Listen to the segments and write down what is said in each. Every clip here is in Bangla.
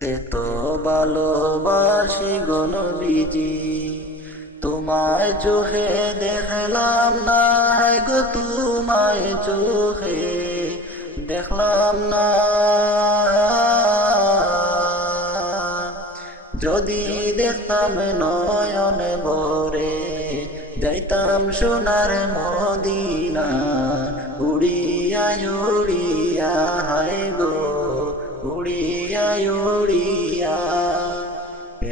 এত ভালোবাসি গো নবীজি, তোমায় চোখে দেখলাম না, হায় গো তোমায় চোখে দেখলাম না। যদি দেখতাম নয়নে ভরে, যাইতাম সোনার মদিনা। উড়িয়া উড়িয়া হায় গো, উড়িয়া উড়িয়া।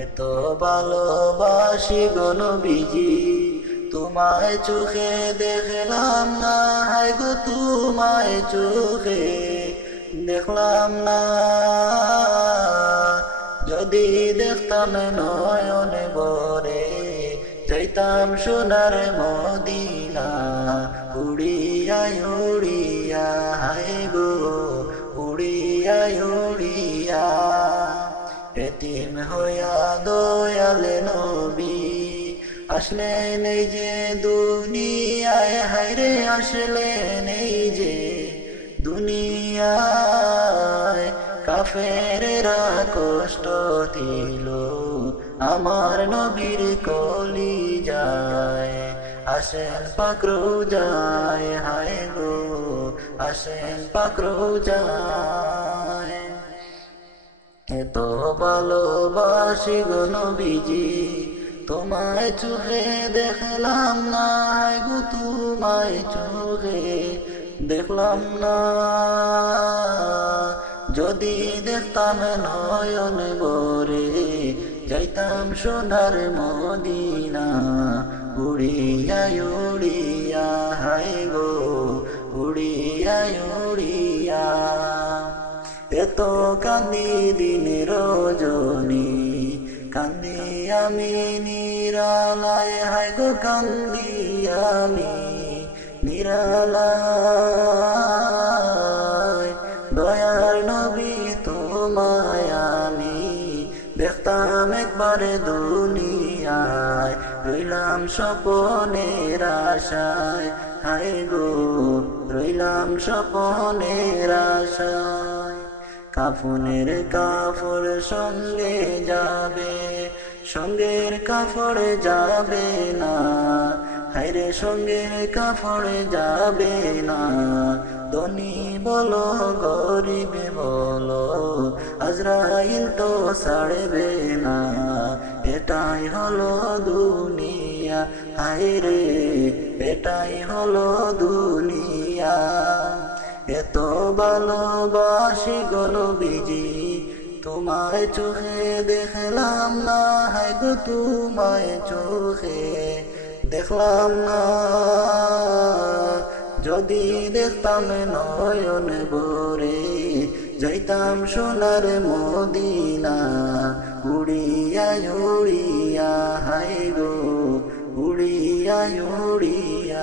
এত ভালোবাসি গো নবীজি, তোমায় চোখে দেখলাম না, হায় গো তোমায় চোখে দেখলাম না। যদি দেখতাম নয়নে ভরে, যাইতাম সোনার মদিনা। উড়িয়া উড়িয়া হায় গো, উড়িয়া উড়িয়া। এতিম হইয়া দয়ালে নবী আসলেন এই যে দুনিয়ায়, হায়রে আসলেন এই যে দুনিয়ায়। কাফেরেরা কষ্ট দিল আমার নবীর কলিজায়। আসেন পাক রোজায় হায় গো, আসেন পাক রোজায়। এত ভালোবাসি গো নবীজি, তোমায় চোখে দেখলাম না, হায় গো তোমায় চোখে দেখলাম না। যদি দেখতাম নয়ন ভরে, যাইতাম সোনার মদিনা। উড়িয়া উড়িয়া হায় গো, উড়িয়া উড়িয়া। এত কান্দি দিনে রজনী, কান্দি আমি নিরালায়, হায় গো কান্দি আমি নিরালায়। দয়ার নবী তোমায় আমি দেখতাম একবারে দুনিয়ায়, রইলাম স্বপনের আশায়, হায় গো রইলাম স্বপনের আশায়। কাফনের কাফড় সঙ্গে যাবে, সঙ্গের কাফড় যাবে না, হায়রে সঙ্গের কাফড় যাবে না। ধনী বলো গরিব বলো, আজরাইল তো ছাড়বে না। এটাই হলো দুনিয়া হায়রে, এটাই হলো দুনিয়া। এত ভালোবাসি গো নবীজি, তোমায় চোখে দেখলাম না, হায় গো তোমায় চোখে দেখলাম না। যদি দেখতাম নয়ন ভরে, যাইতাম সোনার মদিনা। উড়িয়া উড়িয়া হায় গো, উড়িয়া উড়িয়া।